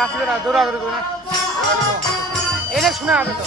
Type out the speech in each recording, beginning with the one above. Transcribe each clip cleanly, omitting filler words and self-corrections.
নাচবে না, দৌড়াদৌড়ি করবে না, এলে শুনে আসবে তো।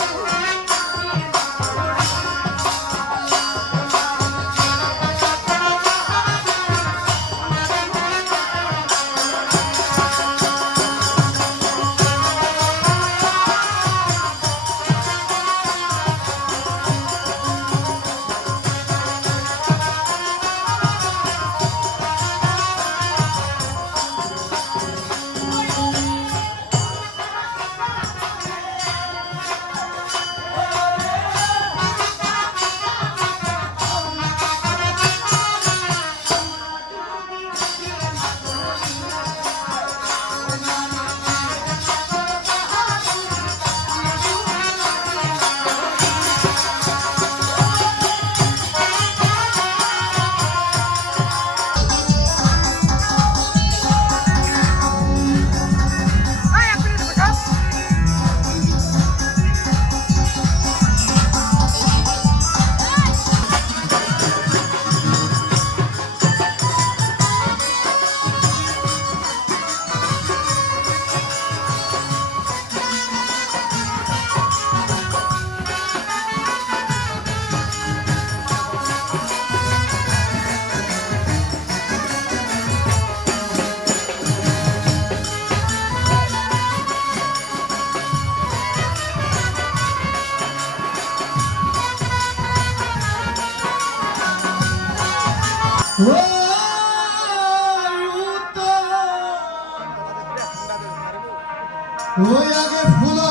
ওই আগে ফুলা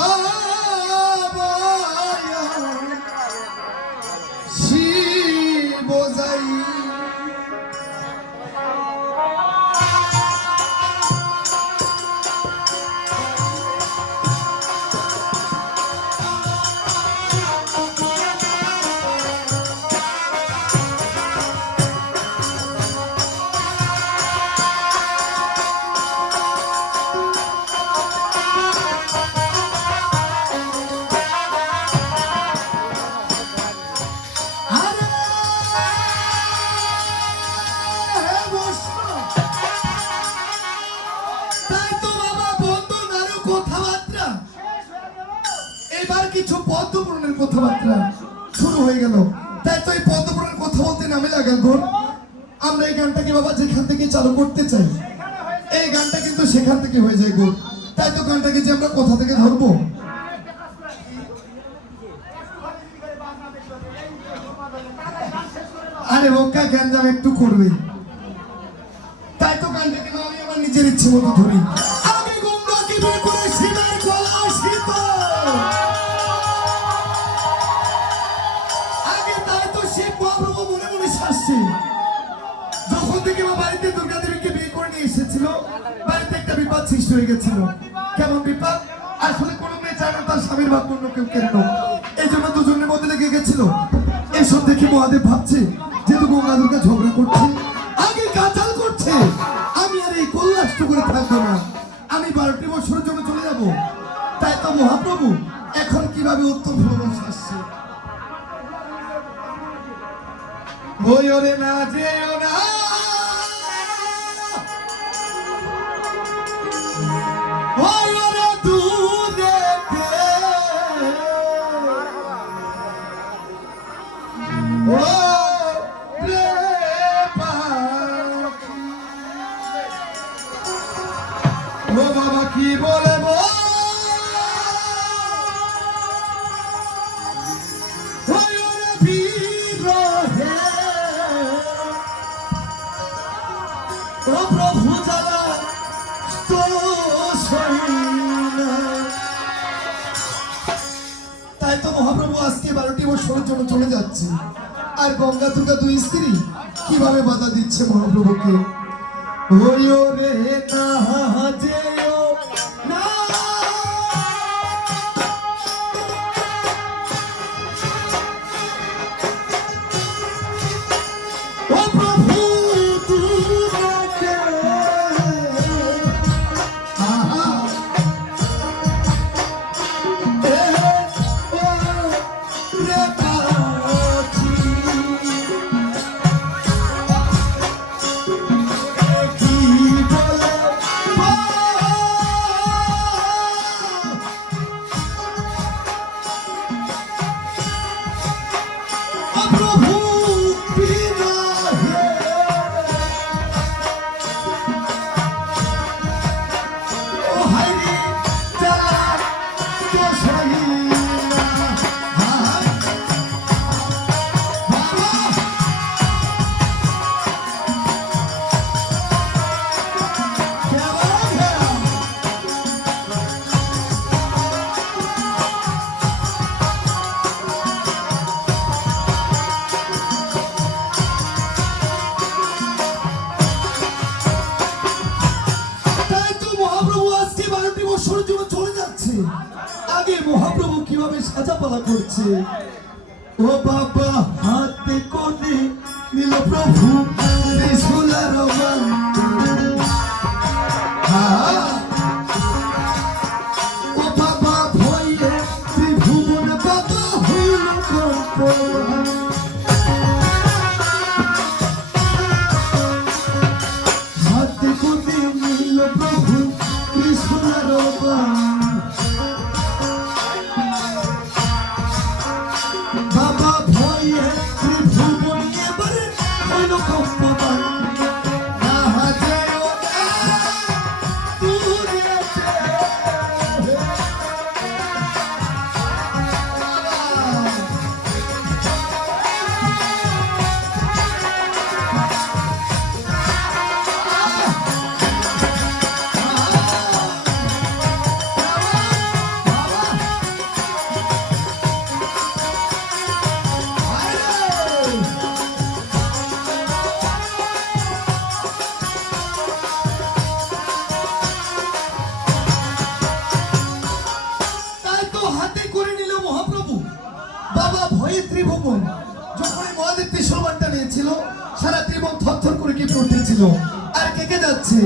শিব যাই কিছু পদ্মপুরাণের কথাবার্তা শুরু হয়ে গেল। তাই তো এই পদ্মপুরাণের কথা বলতে নামে লাগা গোর। আমরা এই গানটাকে বাবা যেখান থেকে চালু করতে চাই, এই গানটা কিন্তু সেখান থেকে হয়ে যায় গোর। তাই তো গানটাকে যে আমরা কোথা থেকে ধরবো, আরে ওকা গ্যাঞ্জাম একটু করবে, তাই তো গানটাকে আমি আমার নিজের ইচ্ছে মতো ধরি। আমি গঙ্গাকে বের করে শিবের গলা শীত যখন থেকে বাড়িতে দুর্গা দেবীকে বিয়ে করে নিয়ে এসেছিল, বাড়িতে একটা বিপদ সৃষ্টি হয়ে গেছিল। কেমন বিপদ? আসলে কোনো মেয়ে চায় না তার স্বামীর ভাগ অন্য কেউ কেড়ে নেয়, এই জন্য দুজনের মধ্যে লেগে গেছিল। এসব দেখে মহাদেব ভাবছে যেহেতু গঙ্গা দুর্গা ঝগড়া করছে, আগে কাচাল করছে, আমি আর এই কল্যাষ্ট করে থাকবো না, আমি 12টি বছরের জন্য চলে যাব। তাই তো মহাপ্রভু এখন কিভাবে উত্তম ভ্রমণ আসছে। ওরে না যেও না, ওরে দূরে ও রে পাখি, ও বাবা কি বলে প্রভু যারা তো তাই তো মহাপ্রভু আজকে 12টি বছরের জন্য চলে যাচ্ছে। আর গঙ্গা দুর্গা দুই স্ত্রী কিভাবে বাধা দিচ্ছে মহাপ্রভুকে। ওরে না যেও না, ও প্রভু আজকে 12টি বছরের জন্য চলে যাচ্ছে। আগে মহাপ্রভু কিভাবে সাজাপালা করছে। ও বাবা হাতে কোণে নীল প্রভু ত্রিশূলার বাণ। ও বাবা ভয়ে ত্রিভুবন বাবা হইল কল্প। হাতে কোণে নীল প্রভু ত্রিশূলার বাণ। বাবা ভয়ে ত্রিভুবন এবারে হইল কম্পমান। বাবা ভয়ে ত্রিভুবন যখন মহাদেব ত্রিশূলটা নিয়েছিল সারা ত্রিভুবন থরথর করে কি পড়তেছিল আর কে কে যাচ্ছে।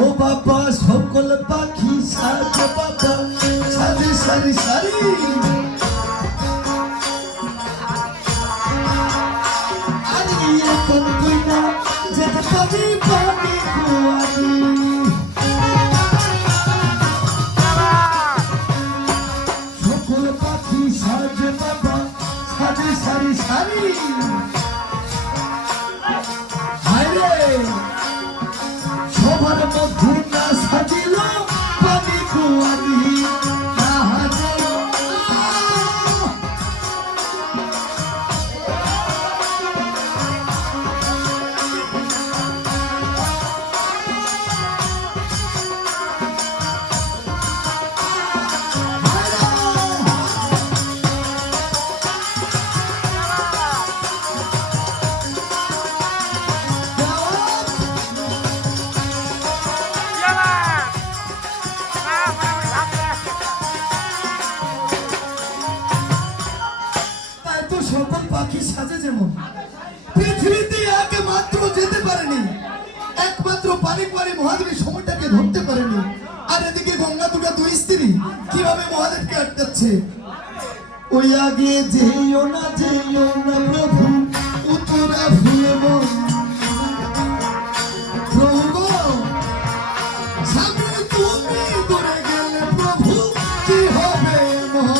ও বাবা সকল পাখি সাজে বাবা সাজে সারি সারি। আরে এখন তুই না যেতে পাবি পাবি কুয়ারি। সকল পাখি সাজে বাবা সারি সারি সারি। হায়রে সবার মধ্যে না সাজিল পানি কুয়ারি। সকল পাখি সাজে যেমন পৃথিবীতে একমাত্র যেতে পারেনি, একমাত্র পানি পরে মহাদেবের সময়টাকে ধরতে পারেনি। আর এদিকে গঙ্গা দুর্গা দুই স্ত্রী কিভাবে মহাদেবকে আটকাচ্ছে। ওই আগে যেও না প্রভু উত্তরা ভুলব। প্রভু সামনে তুমি দূরে গেলে প্রভু কি হবে মহা।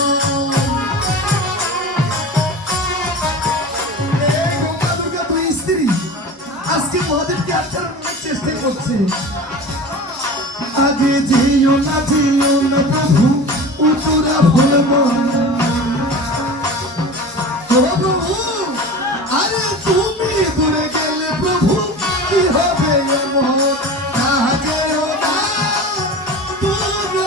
আজকে মহাদেবকে আটকানোর অনেক চেষ্টা করছে। আগে যেও না প্রভু উত্তরা ভুলব। প্রভু আরে তুমি দূরে গেলে প্রভু কি হবে এমন। না যেও না দূরে।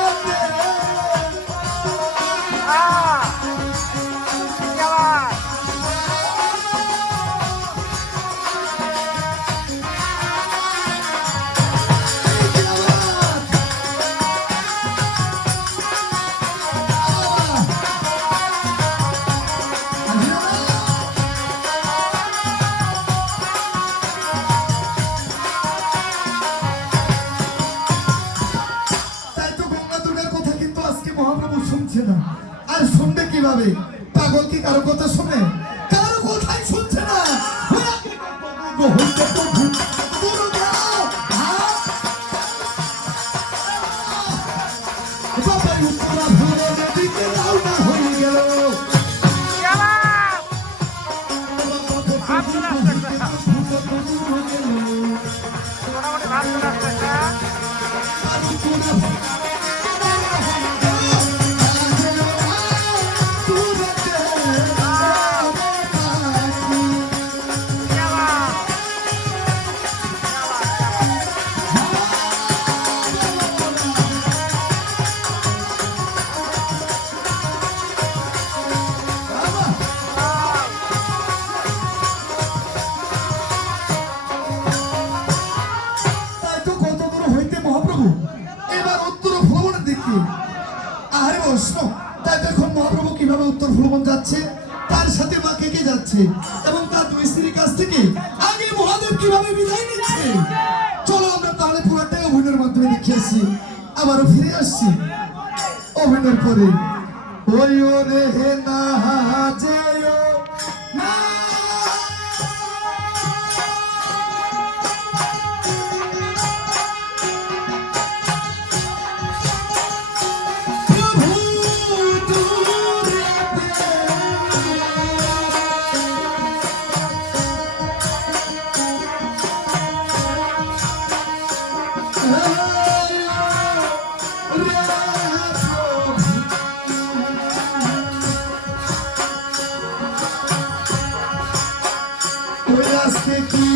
শুনছে না আর শুনবে কিভাবে। পাগল কি কারো কথা শুনে? কারো কথাই শুনছে না। হয়ে গেল এবার উত্তর কি? আরে বসন, তাই দেখুন মহাপ্রভু কিভাবে উত্তর ভ্রমণ যাচ্ছে, তার সাথে মা কে কে যাচ্ছে এবং তার দুই স্ত্রীর কাছ থেকে আগে মহাদেব কিভাবে বিদায় নিচ্ছে। চলো আমরা তাহলে পুরোটাই অভিনয়ের মাধ্যমে দেখে আসি, আবারও ফিরে আসছি অভিনয়ের পরে। ওই ও রে না যেও না, প্রভু দূরেতে আজকে কি